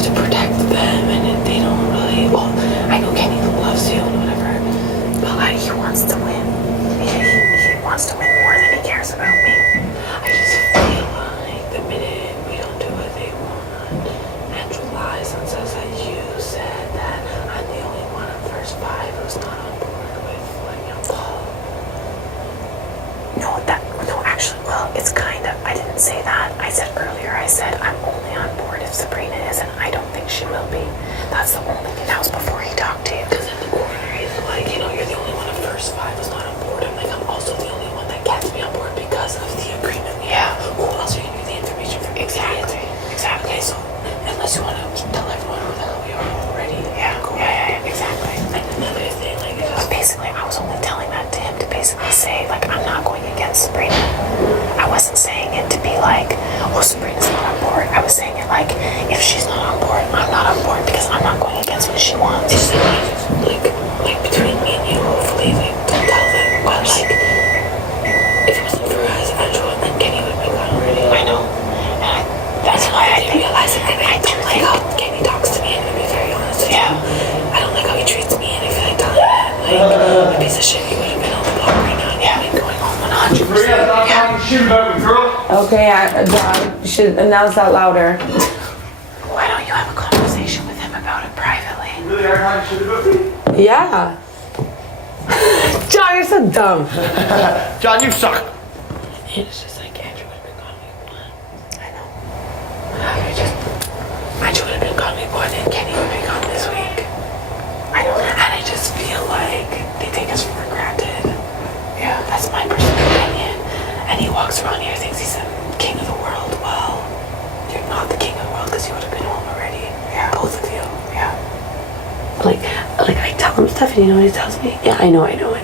have to protect them, and they don't really. Well, I know Kenny loves you and whatever, but like he wants to win. He wants to win more than he cares about me. I just feel like the minute we don't do what they want, Andrew lies and says that you said that I'm the only one of the first 5 who's not on board with letting him fall. No, actually, well, it's kind of, I didn't say that. I said earlier, I'm only on board if Sabrina is, and I don't think she will be. That's the only thing. That was before he talked to you. Because in the corner, he's like, you're the only one of the first 5 who's not on board. I'm like, I'm also the only one that gets me on board because of the agreement. Yeah. Who else are you going to get the information from? Exactly. Okay, so unless you want to tell everyone who the hell we are already. Yeah. Cool. Yeah, exactly. And another thing, like, basically, I was only telling that to him to basically say, like, I'm not going against Sabrina. I wasn't saying it to be like, oh, Sabrina's not on board. I was saying it like, if she's not on board, I'm not on board because I'm not going against what she wants. It's like between me and you, hopefully, like, don't tell them. But like, if it wasn't for us, Angela and Kenny would have been gone already. I know. And that's why I didn't realize it. And I don't like how Kenny talks to me, and to be very honest with you. I don't like how he treats me, and I feel like telling that, like, a piece of shit, he would have been on the block right now. Yeah, like going on 100%. Okay, John, you should announce that louder. Why don't you have a conversation with him about it privately? Really are talking shit about me? Yeah. John, you're so dumb. John, you suck. It's just like Andrew would have been gone week 1. I know. Andrew would have been gone week 1 and Kenny would be gone this week. I know. And I just feel like they take us for granted. Yeah. That's my personal opinion. And he walks around here, thinks he's the king of the world. Well, you're not the king of the world because you would have been home already. Yeah. Both of you. Yeah. Like I tell him stuff and you know what he tells me? Yeah, I know. Andrew.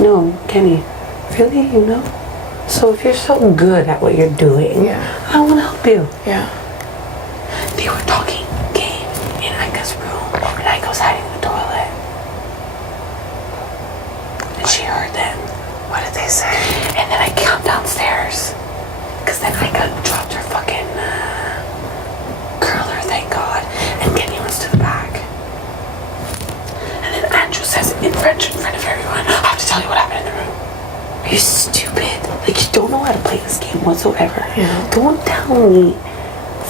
No, Kenny. Really? You know? So if you're so good at what you're doing, I want to help you. Yeah. They were talking game in Aika's room, and Aika was hiding in the toilet. And she heard them. What did they say? And then I came downstairs. Because then Aika dropped her fucking curler, thank God. And Kenny runs to the back. And then Andrew says in French in front of everyone, I have to tell you what happened in the room. Are you stupid? Like, you don't know how to play this game whatsoever. Yeah. Don't tell me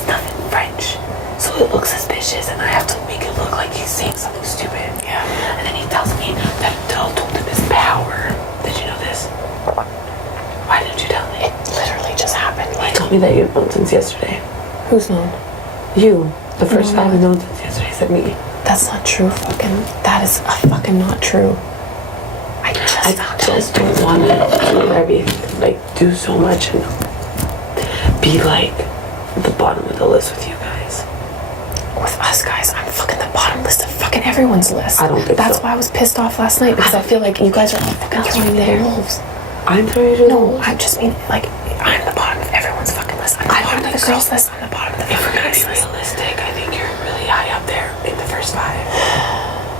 stuff in French so it looks suspicious and I have to make it look like he's saying something stupid. Yeah. And then he tells me that Adele told him his power. Did you know this? Why didn't you tell me? It literally just happened. He told me that you've known since yesterday. Who's known? You. The first time I've known since yesterday said me. That's not true, that is fucking not true. I just don't want to like do so much and be like the bottom of the list with you guys. With us guys, I'm fucking the bottom list of fucking everyone's list. I don't think That's so. why I was pissed off last night because I feel like you guys are all fucking throwing me to the wolves. I'm throwing you to the wolves? No, I just mean like I'm the bottom of everyone's fucking list. I'm the bottom of the girls' list. I'm the bottom of the fucking guys' list. If we're gonna be realistic, I think you're really high up there in the first 5.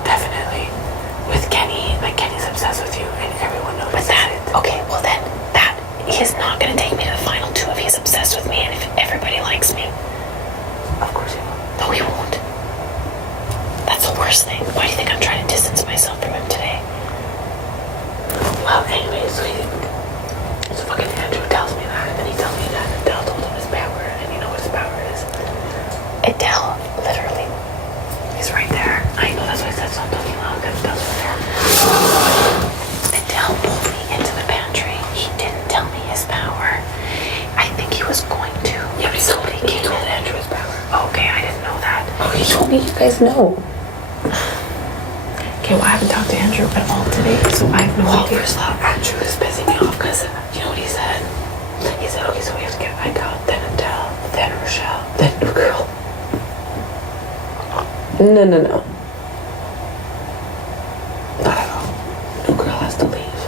Definitely. With Kenny, like Kenny's obsessed with you and everyone knows. But that, okay, well then, that is not gonna take me to the final 2 if he's obsessed with me and if everybody likes me. Of course he will. No, he won't. That's the worst thing. Why do you think I'm trying to distance myself from him today? Well, anyway, so fucking Andrew tells me that, and then he tells me that Adele told him his power, and you know what his power is? Adele, literally. He's right there. I know, that's why I said stop talking loud, because Adele's right there. Adele pulled me into the pantry. He didn't tell me his power. I think he was going to. Yeah, but he told Andrew his power. Okay, I didn't know that. Oh, he told me, you guys know. Okay, well, I haven't talked to Andrew at all today, so I have no idea. First of all, Andrew is pissing me off because you know what he said? He said, okay, so we have to get Ika, then Adele, then Rochelle, then New Girl. No. Not at all. New Girl has to leave.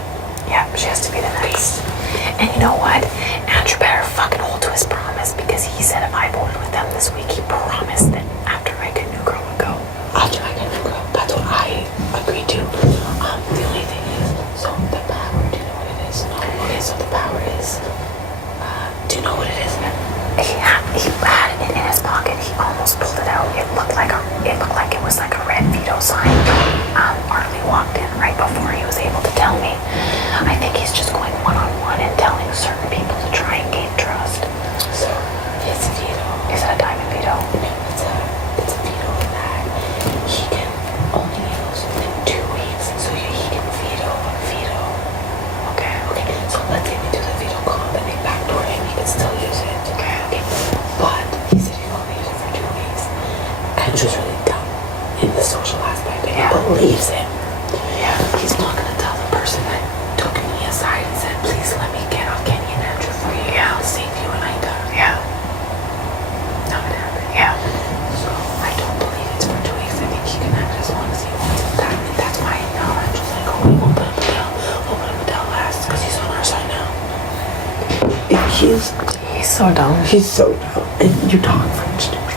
Yeah, she has to be the next. And you know what? Andrew better fucking hold to his promise because he said if I voted with them this week, he promised that after Ika, New Girl would go. After Ika, New Girl, that's what I agreed to. The only thing is, so the power, do you know what it is? Okay, so the power is, do you know what it is? He had it in his pocket. He almost pulled it leaves him. Yeah. He's not gonna tell the person that took me aside and said, please let me get off Kenny and Andrew for you. Yeah. I'll save you and Ida. Yeah. Not gonna happen. Yeah. So I don't believe it's for 2 weeks. I think he can act as long as he wants. And that's why now I'm just like, oh, we won't put him down. We'll put him down last because he's on our side now. He's so dumb. He's so dumb. And you talk French to me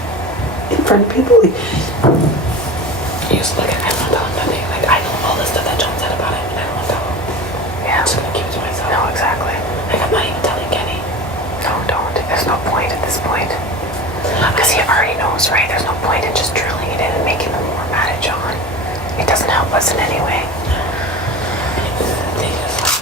in front of people. Like, You just like, I don't tell him nothing. Like, I know all the stuff that John said about him, and I don't want to tell him. Yeah. I'm just gonna keep it to myself. No, exactly. Like, I'm not even telling Kenny. No, don't. There's no point at this point. Because he already knows, right? There's no point in just drilling it in and making them more mad at John. It doesn't help us in any way. The thing is, like,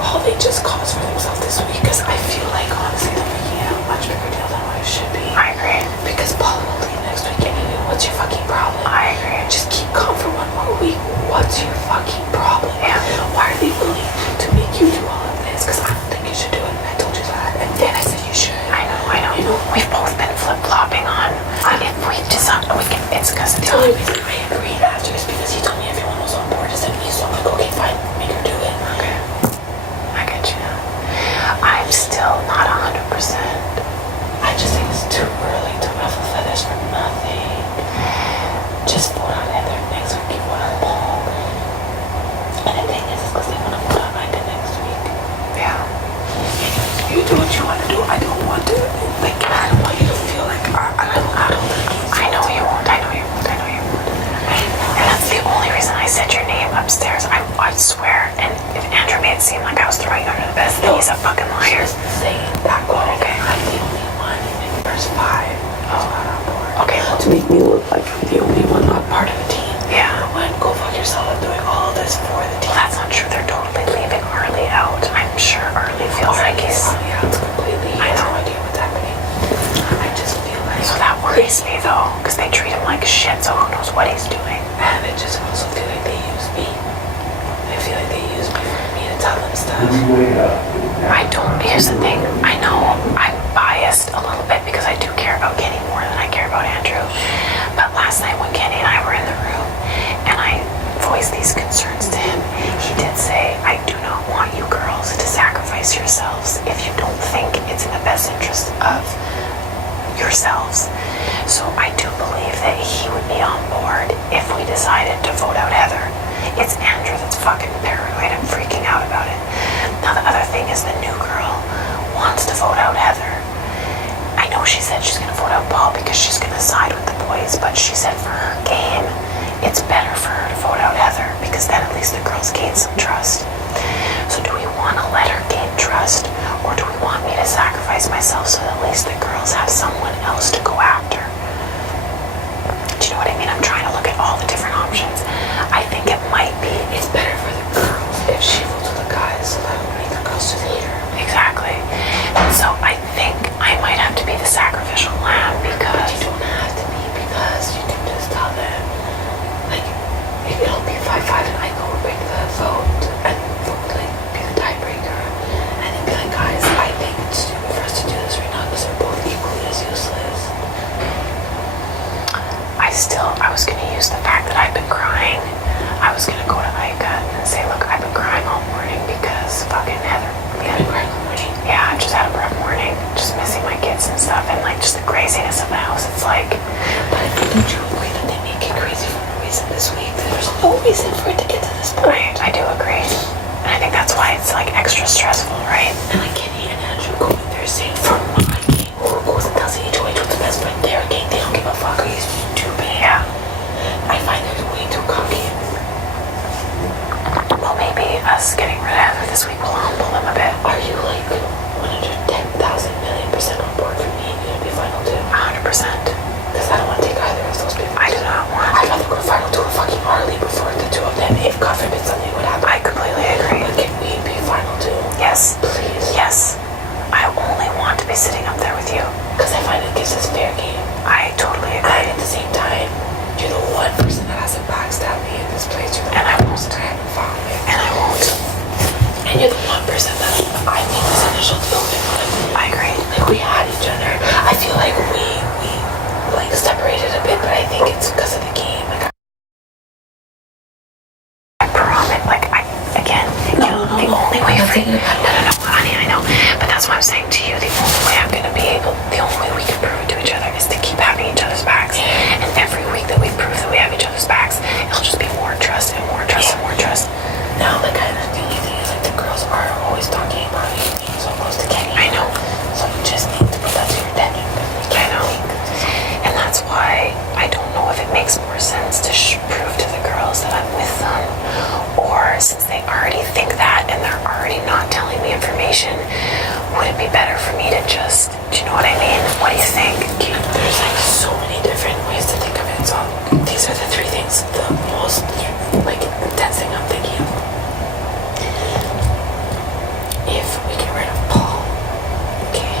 all they just caused for themselves this week, because I feel like, honestly, they're making it a much bigger deal than what it should be. I agree. Because Paul will leave next week anyway. What's your fucking problem? I agree. Just keep calm for one more week. What's your fucking problem? Yeah. Why are they willing to make you do all of this? Because I don't think you should do it. And I told you that. And then I said you should. I know. You know? We've both been flip-flopping on if we decide we can. It's because The only reason I agreed after is because he told me everyone was on board except me. So I'm like, okay, fine, make her do it. Okay. I get you now. I'm still not 100%. I just think it's too early to ruffle feathers for nothing. Just vote on Heather next week. You vote on Paul. And the thing is, it's because they want to vote on Micah next week. Yeah. You do what you want to do. I don't want to. Like, I don't want you to feel like I don't think I know you won't. And that's the only reason I said your name upstairs. I swear. And if Andrew made it seem like I was throwing you under the bus, then he's a fucking liar. just saying that. Okay, I'm the only one in verse 5 who's not on board. Okay, well, to make me look like I'm the only one not Part of the team. yeah. Number one, go fuck yourself. I'm doing all of this for the team. Well, that's not true. They're totally leaving Arlie out. I'm sure Arlie feels like he's... Yeah, it's completely. He I has know. no idea what's happening. I just feel like. So that worries me, though, because they treat him like shit, so who knows what he's doing. And I just also feel like they use me. I feel like they use me for me to tell them stuff. I don't... Here's the thing. I know I'm biased a little bit because I do care about Kenny more than I care about Andrew. But last night when Kenny and I were in the room and I voiced these concerns to him, he did say, I do not want you girls to sacrifice yourselves if you don't think it's in the best interest of yourselves. So I do believe that he would be on board if we decided to vote out Heather. It's Andrew that's fucking paranoid and freaking out about it. Now the other thing is the new girl wants to vote out Heather. I know she said she's gonna vote out Paul because she's gonna side with the boys, but she said for her game, it's better for her to vote out Heather because then at least the girls gain some trust. So do we want to let her gain trust, or do we want me to sacrifice myself so that at least the girls have someone else to go after? Do you know what I mean? I'm trying to look at all the different options. I think it might be... It's better for the girls if she votes with the guys so that will make the girls just hate her. Exactly. And so I think I might have to be the sacrificial lamb But because... you don't have to be because you can just tell them, like, it'll be 5-5 and I go break the vote and vote, like, be the tiebreaker. And then be like, guys, I think it's stupid for us to do this right now because they're both equally as useless. I was going to use the fact that I've been crying. I was going to go to Ika and say, look, I've been crying all morning because fucking Heather. I've been crying all morning. Yeah, I've just had a rough morning. Just missing my kids and stuff and like just the craziness of the house. It's like... But I think, don't you agree that they make it crazy for no reason this week? There's no reason for it to get to this point. I do agree. And I think that's why it's like extra stressful, right? And like Kenny and Andrew go in there saying, for my game, who goes and tells the HOH with the best friend, their game, they don't give a fuck. Are you stupid? Yeah. I find it way too cocky. Well, maybe us getting rid of Heather this week will humble them a bit. Are you like 110,000,000,000% on board for me to be final two? 100%. Because I don't want to take either of those people. I do not want... I'd rather go to final two with fucking Harley before the two of them, if God forbid something would happen. I completely agree. But can we be final two? Yes. Please. Yes. I only want to be sitting up there with you. Because I find it gives us fair game. I totally And agree. at the same time, you're the one person that hasn't backstabbed me in this place. You're the And I one won't. person I haven't found with. And I won't. And you're the one person that I made this initial deal with. I agree. Like, we had each other. I feel like we like separated a bit, but I think it's because of the game. Like, thinking about it. No, honey, I know. But that's what I'm saying to you. The only way I'm gonna be able, the only way we can prove it to each other is to keep having each other's backs. And every week that we prove that we have each other's backs, it'll just be more trust and more trust and more trust. Now, like, I understand the thing is, like, the girls are always talking about you being so close to Kenny. I know. So you just need to put that to your attention. I know. And that's why I don't know if it makes more sense to prove to the girls that I'm with them, or since they already think that and they're already not telling me information, would it be better for me to just, do you know what I mean? What do you think? There's like so many different ways to think of it. So these are the three things. The most like intense thing I'm thinking of. If we get rid of Paul, okay,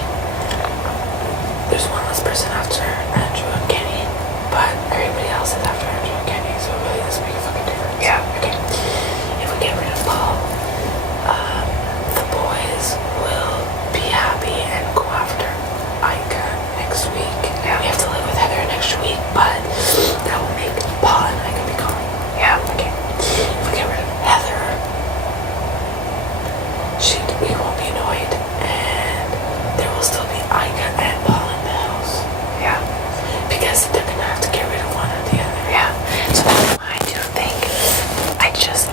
there's one less person after Andrew and Kenny, but everybody else is after Andrew and Kenny, so it really doesn't make a fucking difference. Yeah. Okay. If we get rid of Paul, the boys will be happy and go after Ika next week. Yeah. We have to live with Heather next week, but that will make Paul and Ika be gone. Yeah. Okay. If we get rid of Heather, we won't be annoyed, and there will still be Ika and Paul in the house. Yeah. Because they're gonna have to get rid of one or the other. Yeah. So that's why I do think,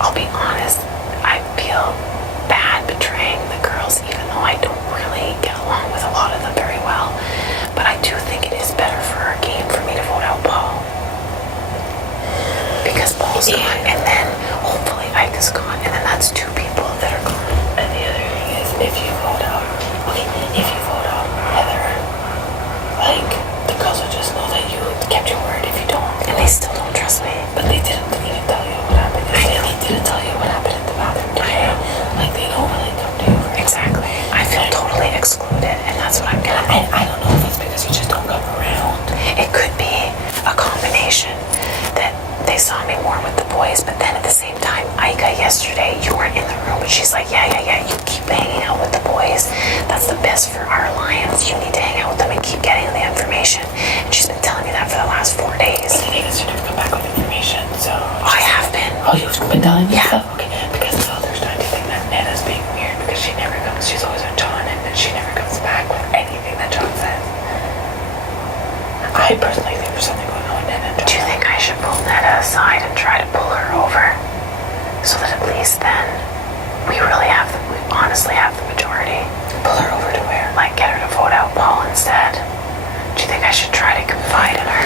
I'll be honest, I feel bad betraying the girls, even though I don't really get along with a lot of them very well. But I do think it is better for our game for me to vote out Paul. Because Paul's gone, and then hopefully Ika's gone, and then that's two people that are gone. And the other thing is, if you vote out Heather, like, the girls will just know that you kept your word if you don't. And they still don't trust me. But they didn't even tell you what happened. They didn't tell you what happened in the bathroom today. Like, they don't really come to you. Exactly. I feel totally excluded, and that's what I'm gonna do. I don't know if it's because you just don't come around. It could be a combination that they saw me more with the boys, but then at the same time, Ika yesterday, you weren't in the room, but she's like, yeah, you keep hanging out with the boys. That's the best for our alliance. You need to hang out with them and keep getting the information. And she's been telling me that for the last 4 days. But the thing is, you never come back with information, so... Oh, I have been. Oh, you've been telling me Yeah. stuff? Okay, because the others starting to think that Netta's being weird because she never comes, she's always with John, and then she never comes back with anything that John says. I personally think there's something going on with Netta and John. Do you think I should pull Netta aside and try to pull her over? So that at least then we honestly have the majority. Pull her over to where? Like, get her to vote out Paul instead. Do you think I should try to confide in her?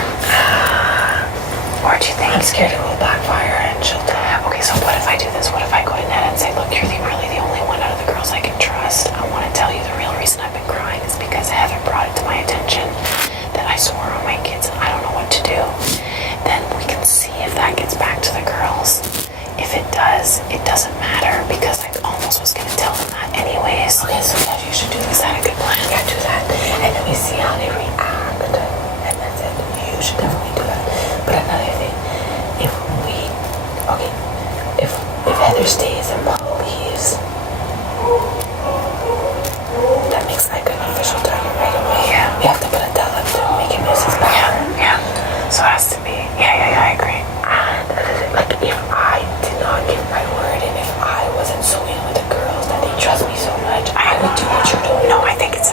Or do you think... I'm scared it will backfire and she'll die. Okay, so what if I do this? What if I go to Netta and say, look, you're really the only one out of the girls I can trust. I want to tell you the real reason I've been crying is because Heather brought it to my attention that I swore on my kids and I don't know what to do. Then we can see if that gets back to the girls. If it does, it doesn't matter because I almost was going to tell them that anyways. Okay, so yeah, you should do Is that a good plan? Yeah, do that. And then we see how they react. And that's it. You should definitely do that. But another thing, if Heather stays and Paul leaves, that makes like an official target right away. Yeah. We have to put a tell up to make him lose his power. Yeah. So it has to be. Yeah, I agree. And like if I did not give my word and if I wasn't so in with the girls that they trust me so much, I would do what you're doing. No, I think it's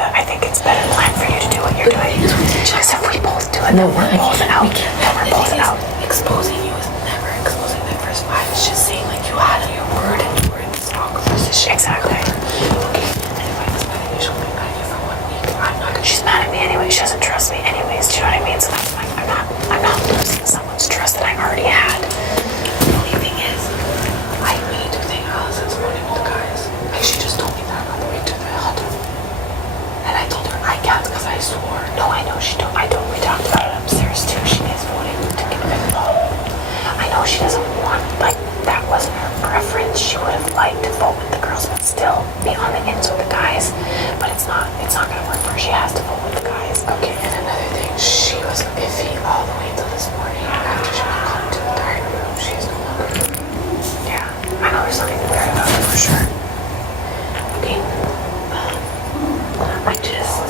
better plan for you to do what you're doing. Because if we both do it, then we're both out. Then we're both out. Exposing you is never exposing the first five. It's just saying like you had your word and you were in this awkward position. Exactly. Okay. And if I was mad at you, she'll be mad at you for 1 week. I'm not gonna. She's mad at me anyway. She doesn't trust me anyways. Do you know what I mean? So that's like I'm not losing someone's trust that I already had. The only thing is, I really do think Allison's running with the guys. Like she just told me that on the way to the hut. And I told her I can't because I swore. No, I know she don't. We talked about it upstairs too. She is voting to get rid of Paul. I know she doesn't want, like, that wasn't her preference. She would have liked to vote with the girls, but still be on the ends with the guys. But it's not gonna work for her. She has to vote with the guys. Okay, and another thing, she was iffy all the way till this morning. After she got called to the diary room, she's no longer. Yeah, I know there's something weird about it for sure. Okay, I just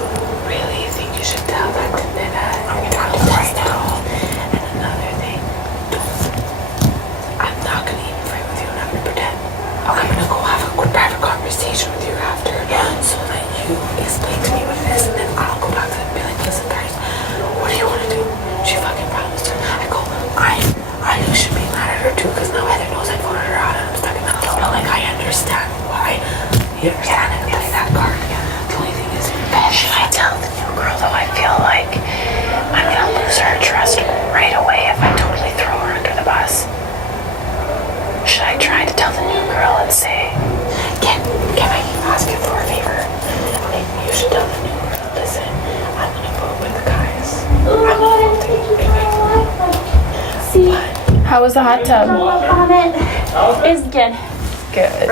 really think you should tell that to Nina. I'm gonna go do it right now. And another thing, I'm not gonna even fight with you. I'm not gonna pretend. I'm gonna go have a good private conversation ask you for a favor. Maybe you should tell the new girl, listen, I'm gonna vote with the guys. I'm gonna vote. See, How was the hot tub? on it. It's good. Good.